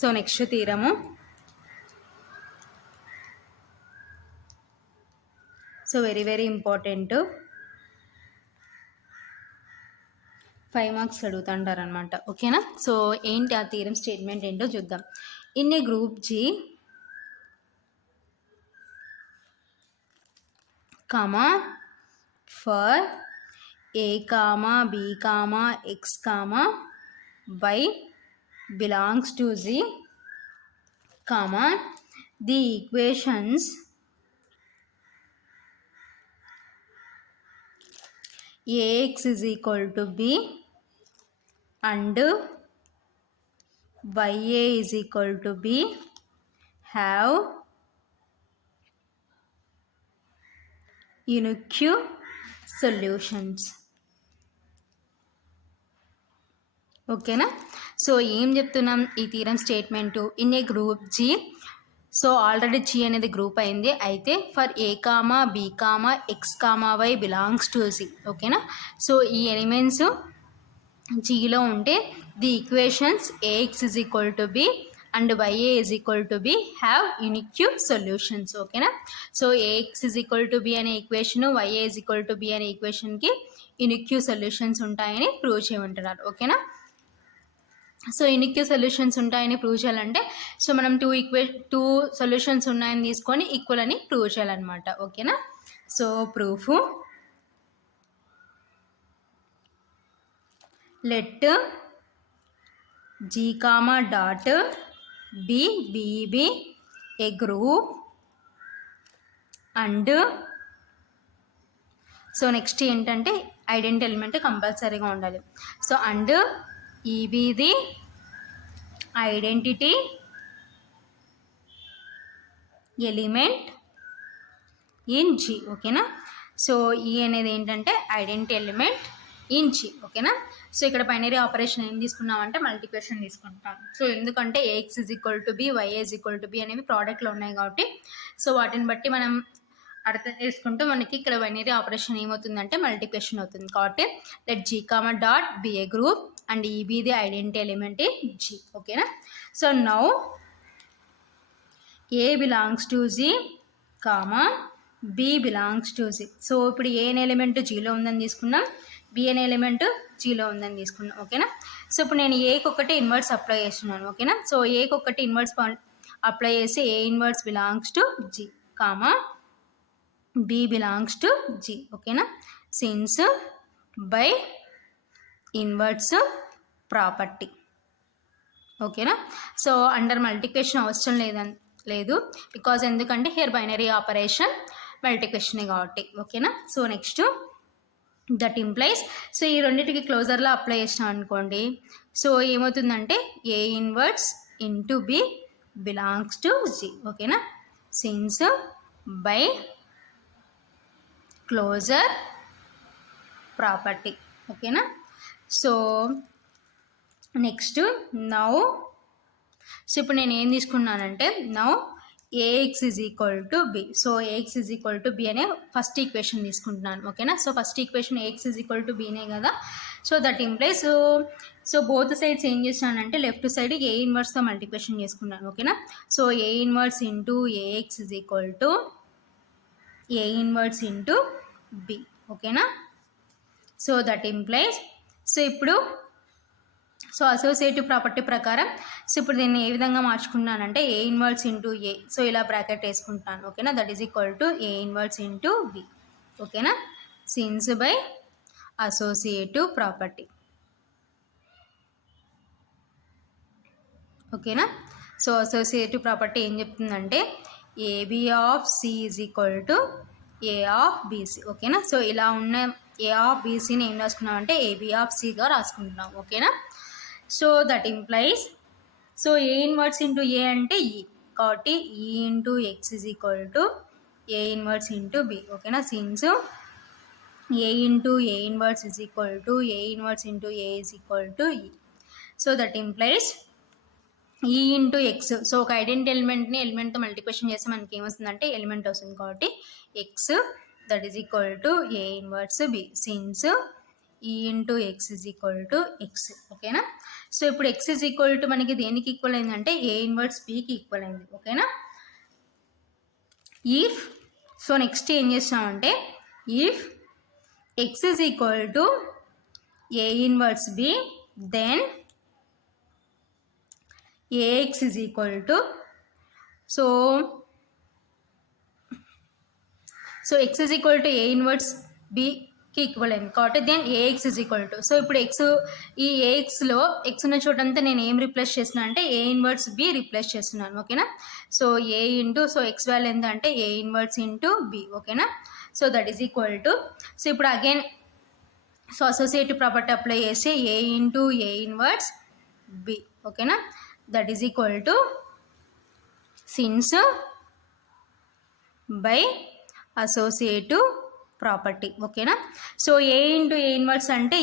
So next theorem. So very very important, 5 marks అడుగుతుంటారనమాట. ఓకేనా. So ఏంటి ఆ థీరం స్టేట్మెంట్ ఏంటో చూద్దాం. In a group G comma for a comma b comma x comma y belongs to G comma the equations ax is equal to b and ya is equal to b have unique solutions. ఓకేనా. So ఏం చెప్తున్నాం ఈ theorem statement. In a group G, so already G అనేది group అయింది. అయితే for a comma b comma x comma y belongs to G. ఓకేనా. So ఈ elements జీలో ఉంటే the equations ax is equal to b and ya is equal to b have unique solutions. ఓకేనా. So ax is equal to b అనే equation, ya is equal to b అనే ఈక్వేషన్కి unique solutions ఉంటాయని prove చేయమంటున్నారు. ఓకేనా. So unique solutions ఉంటాయని prove చేయాలంటే so మనం టూ సొల్యూషన్స్ ఉన్నాయని తీసుకొని ఈక్వల్ అని ప్రూవ్ చేయాలన్నమాట. ఓకేనా. So proof, let G comma dot be be a group and so next ఏంటంటే ఐడెంటిటీ ఎలిమెంట్ కంపల్సరీగా ఉండాలి. సో అండ్ ఈబీది ఐడెంటిటీ ఎలిమెంట్ ఇన్ జీ. ఓకేనా. సో ఈ అనేది ఏంటంటే ఐడెంటిటీ ఎలిమెంట్ ఇన్ జీ. ఓకేనా. సో ఇక్కడ బైనరీ ఆపరేషన్ ఏం తీసుకున్నామంటే మల్టిప్లికేషన్ తీసుకుంటాం. సో ఎందుకంటే ax is equal to b ya is equal to b అనేవి ప్రోడక్ట్లో ఉన్నాయి కాబట్టి సో వాటిని బట్టి మనం అర్థం చేసుకుంటూ మనకి ఇక్కడ బైనరీ ఆపరేషన్ ఏమవుతుందంటే మల్టిప్లికేషన్ అవుతుంది. కాబట్టి let G comma dot be a group and e be the identity element in G. ఓకేనా. So now a belongs to G comma b belongs to G. So ఇప్పుడు ఏ అనే ఎలిమెంట్ జీలో ఉందని తీసుకున్నాం, బి అనే ఎలిమెంట్ జీలో ఉందని తీసుకున్నాం. ఓకేనా. సో ఇప్పుడు నేను ఏకి ఒకటి ఇన్వర్స్ అప్లై చేస్తున్నాను. ఓకేనా. సో ఏకి ఒకటి ఇన్వర్స్ అప్లై చేసి a inverse belongs to G comma b belongs to G. ఓకేనా. Since by inverse property. ఓకేనా. సో అండర్ మల్టిప్లికేషన్ అవసరం లేదు బికాజ్ ఎందుకంటే హియర్ బైనరీ ఆపరేషన్ మల్టిప్లికేషనే కాబట్టి. ఓకేనా. So next that implies, so ఈ రెండింటికి క్లోజర్లో అప్లై చేసినాం అనుకోండి. సో ఏమవుతుందంటే a inverse into b belongs to G. ఓకేనా. Since by closure property. ఓకేనా. సో నెక్స్ట్ నౌ, సో ఇప్పుడు నేను ఏం తీసుకున్నానంటే now ax is equal to b. So ax is equal to b అనే ఫస్ట్ ఈక్వేషన్ తీసుకుంటున్నాను. ఓకేనా. So first equation ax is equal to బీనే కదా. So that implies so both sides ఏం చేసినానంటే లెఫ్ట్ సైడ్ ఏ ఇన్వర్స్తో మల్టిప్లికేషన్ చేసుకున్నాను. ఓకేనా. So a inverse into ax is equal to a inverse into b. ఓకేనా. సో దట్ ఇంప్లైస్, సో ఇప్పుడు so associative property ప్రకారం సో ఇప్పుడు దీన్ని ఏ విధంగా మార్చుకున్నానంటే a inverse into a, so ఇలా బ్రాకెట్ వేసుకుంటాను. ఓకేనా. That is equal to a inverse into b. ఓకేనా. Since by associative property. ఓకేనా. సో అసోసియేటివ్ ప్రాపర్టీ ఏం చెప్తుందంటే ab of c is equal to A of BC. ఓకేనా. సో ఇలా ఉన్న ఏ ఆఫ్ బీసీని ఏం రాసుకున్నామంటే ఏబి ఆఫ్ సిగా రాసుకుంటున్నాం. ఓకేనా. So that implies, so a inverse into a అంటే ఈ కాబట్టి e into x is equal to a inverse into b. ఓకేనా. Since a into a inverse is equal to a inverse into a is equal to e. So that implies e into x, so ఒక identity ఎలిమెంట్ని ఎలిమెంట్తో మల్టిప్లికేషన్ చేస్తే మనకి ఏమొస్తుందంటే element వస్తుంది కాబట్టి x that is equal to a inverse b. Since ఈ into x is equal to X. ఓకేనా. సో ఇప్పుడు ఎక్స్ ఈజ్ ఈక్వల్ టు మనకి దేనికి ఈక్వల్ అయిందంటే ఏ ఇన్వర్స్ బికి ఈక్వల్ అయింది. ఓకేనా. ఇఫ్ సో నెక్స్ట్ ఏం చేస్తామంటే if x is equal to a inverse b then ax is equal to so x is equal to a inverse b కి ఈక్వల్ అయింది కాబట్టి then ax is equal to so ఇప్పుడు x ఈ axలో x ఉన్న చోటంతా నేను ఏం రిప్లేస్ చేస్తున్నా అంటే a ఇన్వర్స్ b రిప్లేస్ చేస్తున్నాను. ఓకేనా. So a into so x value ఎంత అంటే a ఇన్వర్స్ ఇంటూ b. ఓకేనా. So that is equal to so ఇప్పుడు again so associative property apply చేసి a into a inverse b. ఓకేనా. that is equal to since by associative property. ఓకేనా. So a into a inverse అంటే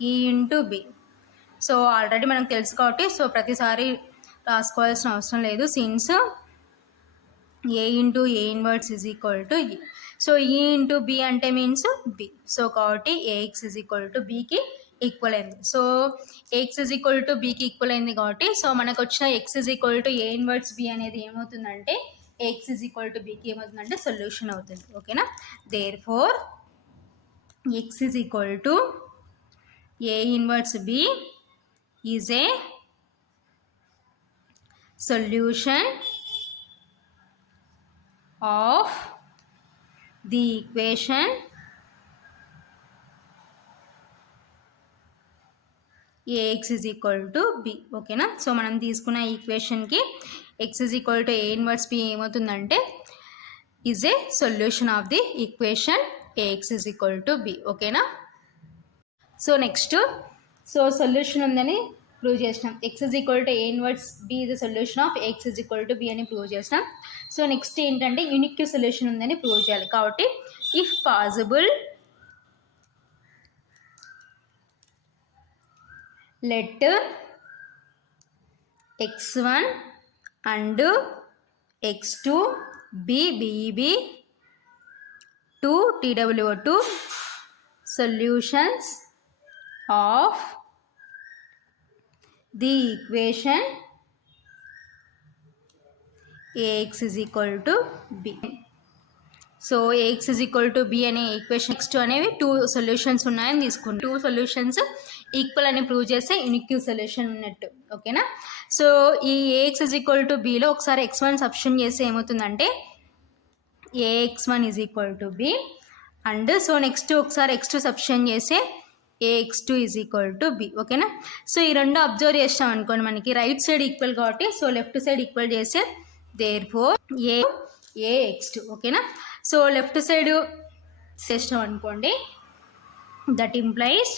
ఈ into b. So already మనకు తెలుసు కాబట్టి సో ప్రతిసారి రాసుకోవాల్సిన అవసరం లేదు. Since a into a inverse is equal to e. So e into b అంటే మీన్స్ b. సో కాబట్టి ax ఈజ్ ఈక్వల్ టు bకి ఈక్వల్ అయింది. So x is equal to బీకి ఈక్వల్ అయింది కాబట్టి సో మనకు వచ్చిన x is equal to a inverse b అనేది ఏమవుతుందంటే ఎక్స్ ఇజ్ ఈక్వల్ టు బీకి ఏమవుతుందంటే సొల్యూషన్ అవుతుంది. ఓకేనా. Therefore x is equal to a inverse b is a solution of the equation ax is equal to b. ఓకేనా. So మనం తీసుకున్న ఈక్వేషన్కి x is equal to a inverse b ఏమవుతుందంటే is a solution of the equation ax is equal to b. ఓకేనా. So next so solution ఉందని prove చేసినాం. x is equal to a inverse b is the solution of x is equal to b అని ప్రూవ్ చేసినాం. So next ఏంటంటే unique solution ఉందని ప్రూవ్ చేయాలి. కాబట్టి if possible let x1 and x2 be BB 2 TWO2 solutions of the equation ax is equal to b. So ax is equal to b అనే equation next అనేవి 2 సొల్యూషన్స్ ఉన్నాయని తీసుకుంటాం. 2 సొల్యూషన్స్ ఈక్వల్ అని prove చేస్తే unique solution ఉన్నట్టు. ఓకేనా. So ఈ ax is equal to bలో ఒకసారి x1 సబ్స్టిట్యూట్ చేస్తే ఏమవుతుందంటే ax1 is equal to b and so next ఒకసారి x2 సబ్స్టిట్యూట్ చేస్తే ax2 is equal to b. ఓకేనా. సో ఈ రెండు అబ్జర్వ్ చేస్తాం అనుకోండి మనకి రైట్ సైడ్ ఈక్వల్ కాబట్టి సో లెఫ్ట్ సైడ్ ఈక్వల్ చేస్తే దేర్ ఫోర్ ax2. ఓకేనా. సో లెఫ్ట్ సైడ్ చేస్తాం అనుకోండి that implies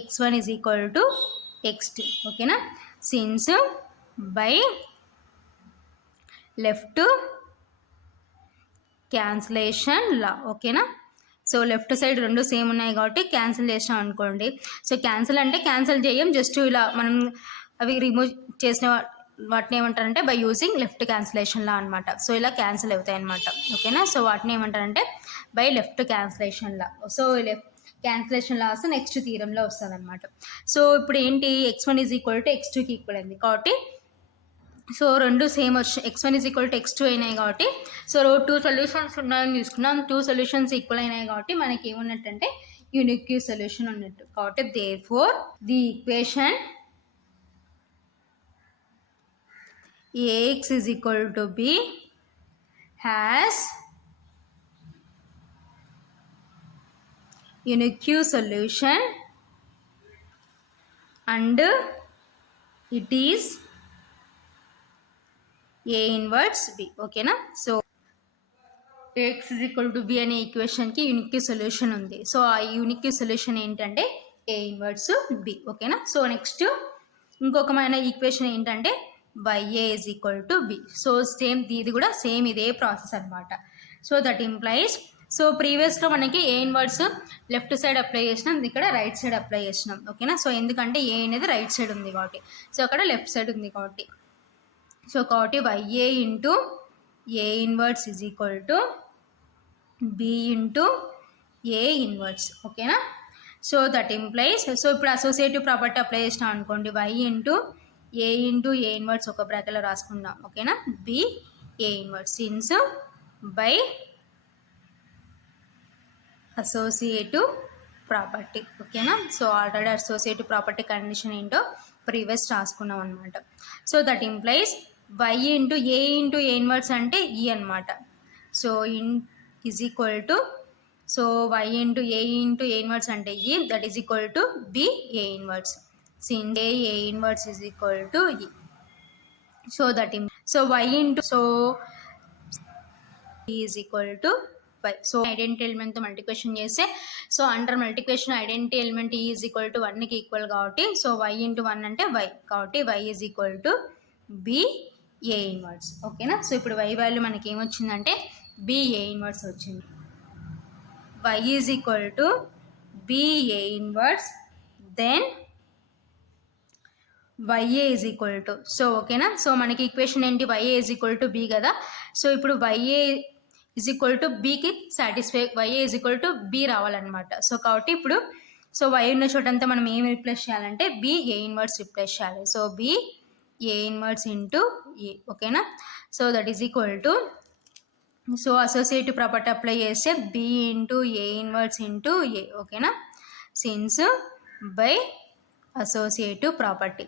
x1 is equal to x2. ఓకేనా. సిన్స్ బై లెఫ్ట్ క్యాన్సిలేషన్ లా. ఓకేనా. సో లెఫ్ట్ సైడ్ రెండు సేమ్ ఉన్నాయి కాబట్టి క్యాన్సిల్ చేసాం అనుకోండి. సో క్యాన్సిల్ అంటే క్యాన్సిల్ చేయం జస్ట్ ఇలా మనం అవి రిమూవ్ చేసిన వాటిని ఏమంటారంటే బై యూజింగ్ లెఫ్ట్ క్యాన్సిలేషన్ లా అనమాట. సో ఇలా క్యాన్సిల్ అవుతాయి అనమాట. ఓకేనా. సో వాటిని ఏమంటారంటే by left cancellation law. So left cancellation laws next థీరంలో వస్తుంది అనమాట. సో ఇప్పుడు ఏంటి x1 is equal to x2కి ఈక్వల్ అయింది కాబట్టి సో రెండు సేమ్ వచ్చి x1 is equal to x2 అయినాయి కాబట్టి సో 2 సొల్యూషన్స్ ఉన్నాయని తీసుకున్నాం. 2 సొల్యూషన్స్ ఈక్వల్ అయినాయి కాబట్టి మనకి ఏమున్నట్టంటే యూనిక్ సొల్యూషన్ ఉన్నట్టు. కాబట్టి therefore the equation ax is equal to b has unique solution and it is a inverse b. ఓకేనా. So ax is equal to b అనే ఈక్వేషన్కి యూనిక్ సొల్యూషన్ ఉంది. సో ఆ యూనిక్ సొల్యూషన్ ఏంటంటే a ఇన్వర్స్ b. ఓకేనా. So next ఇంకొకమైన ఈక్వేషన్ ఏంటంటే ya is equal to b. So same ఇది కూడా సేమ్ ఇదే ప్రాసెస్ అనమాట. సో దట్ ఇంప్లైస్ సో ప్రీవియస్లో మనకి ఏ ఇన్వర్స్ లెఫ్ట్ సైడ్ అప్లై చేసినాం, ఇక్కడ రైట్ సైడ్ అప్లై చేసినాం. ఓకేనా. సో ఎందుకంటే ఏ అనేది రైట్ సైడ్ ఉంది కాబట్టి సో అక్కడ లెఫ్ట్ సైడ్ ఉంది కాబట్టి సో కాబట్టి ya into a inverse is equal to b into a inverse. ఓకేనా. సో దట్ ఇంప్లైస్, సో ఇప్పుడు అసోసియేటివ్ ప్రాపర్టీ అప్లై చేసినాం అనుకోండి, y ఇంటూ ఏ ఇన్వర్స్ ఒక బ్రాకెట్లో రాసుకుందాం, ఓకేనా. B a inverse since by associative property, ఓకేనా. So already associative property condition ఏంటో ప్రీవియస్ రాసుకున్నాం అనమాట. So that implies y into a inverse అంటే ఈ అనమాట. So is equal to, so y into a inverse అంటే e, that is equal to b a inverse since a inverse is equal to e. So that so y into, so is equal to y. So identity ఎలిమెంట్తో మల్టిప్లికేషన్ చేస్తే, so under multiplication identity element e is equal to 1కి equal కాబట్టి, so y into 1 అంటే y కాబట్టి y is equal to b a inverse, ఓకేనా. So ఇప్పుడు y value మనకి ఏమొచ్చిందంటే బి ఏ ఇన్వర్స్ వచ్చింది. y is equal to b a inverse, then YA is equal to, so ఓకేనా. So మనకి equation ఏంటి, YA is equal to b కదా. So ఇప్పుడు YA ఈజ్ ఈక్వల్ టు బీకి satisfy, YA is equal to B రావాలన్నమాట. సో కాబట్టి ఇప్పుడు, so y ఉన్న చోటంతా మనం ఏం రిప్లేస్ చేయాలంటే బి ఏ ఇన్వర్స్ రిప్లేస్ చేయాలి. So b a inverse into a, ఓకేనా. So that is equal to, so associative property apply చేస్తే b into a inverse into a, ఓకేనా, since by associative property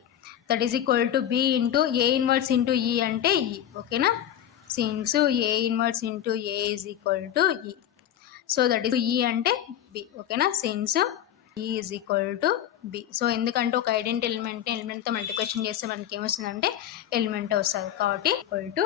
that is equal to b into a inverse into e అంటే e, ఓకేనా, since a inverse into a is equal to e. So that is e అంటే b, ఓకేనా, since e is equal to b. So ఎందుకంటే ఒక ఐడెంటిటీ ఎలిమెంట్తో మల్టిప్లికేషన్ చేస్తే మనకి ఏమొస్తుందంటే ఎలిమెంట్ వస్తుంది కాబట్టి equal to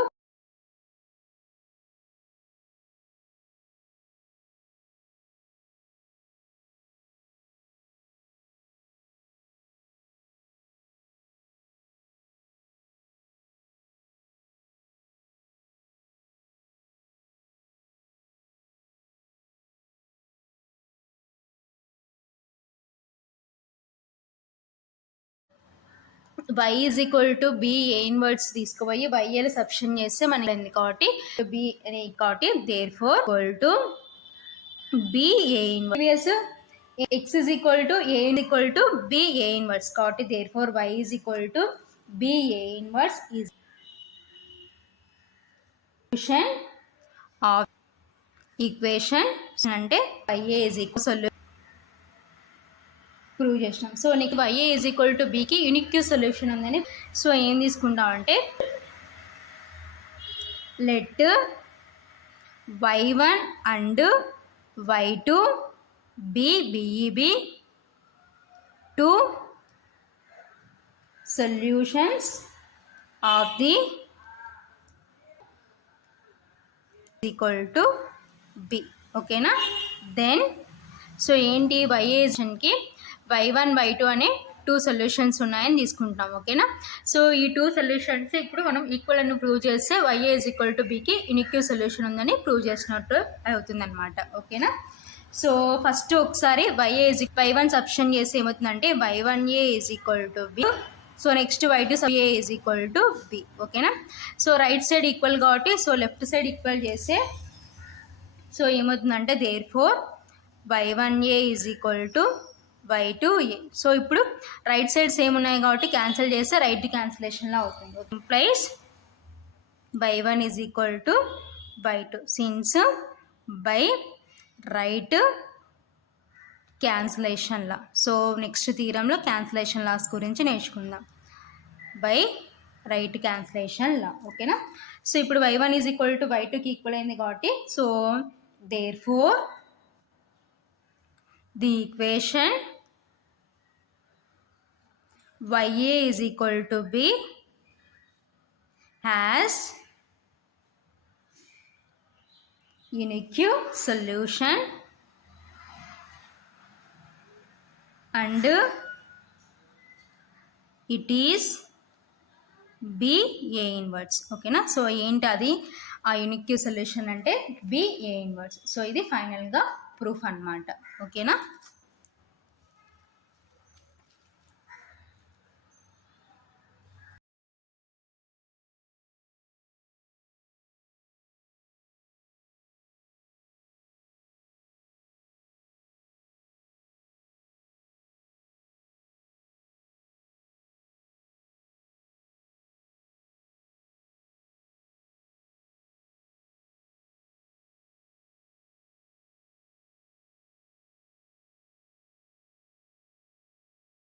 y is equal to b a inverse తీసుకుపోయి వైఏలో సబ్స్టిట్యూట్ చేస్తే మనకి ఉంది కాబట్టి బి కాబట్టి therefore equal to b a inverse, x is equal to a equal to b a inverse కాబట్టి therefore y is equal to b a inverse is of equation అంటే YA is equal solution prove చేసినాం. So నీకు YA is equal to బీకి unique solution ఉందని, సో ఏం తీసుకుంటాం అంటే let y1 and y2 be two solutions of the equal to b, ఓకేనా. Then so ఏంటి YAకి y1 y2 అనే 2 సొల్యూషన్స్ ఉన్నాయని తీసుకుంటాం, ఓకేనా. సో ఈ 2 సొల్యూషన్స్ ఇప్పుడు మనం ఈక్వల్ అని ప్రూవ్ చేస్తే YA ఈజ్ ఈక్వల్ టు బీకి యూనిక్ సొల్యూషన్ ఉందని ప్రూవ్ చేసినట్టు అవుతుంది అనమాట, ఓకేనా. సో ఫస్ట్ ఒకసారి y1 సబ్స్టిట్యూట్ చేసి ఏమవుతుందంటే y1A is equal to b, so next y2 A is equal to b, ఓకేనా. సో రైట్ సైడ్ ఈక్వల్ కాబట్టి సో లెఫ్ట్ సైడ్ ఈక్వల్ చేస్తే సో ఏమవుతుందంటే therefore y1A is equal to y2A. So ఇప్పుడు right side same ఉన్నాయి కాబట్టి cancel చేస్తే right క్యాన్సిలేషన్లో అవుతుంది. Implies y1 is equal to y2 since by right cancellation law. So next థీరంలో cancellation laws గురించి నేర్చుకుందాం. బై రైట్ క్యాన్సిలేషన్ లా, ఓకేనా. సో ఇప్పుడు y1 ఈజ్ ఈక్వల్ టు y2కి ఈక్వల్ అయింది కాబట్టి so therefore the equation YA is equal to B has unique solution and it is B A inverse, ఓకేనా. So ఏంటి అది ఆ యూనిక్ సొల్యూషన్ అంటే B A ఇన్వర్స్. సో ఇది ఫైనల్గా ప్రూఫ్ అన్నమాట, ఓకేనా.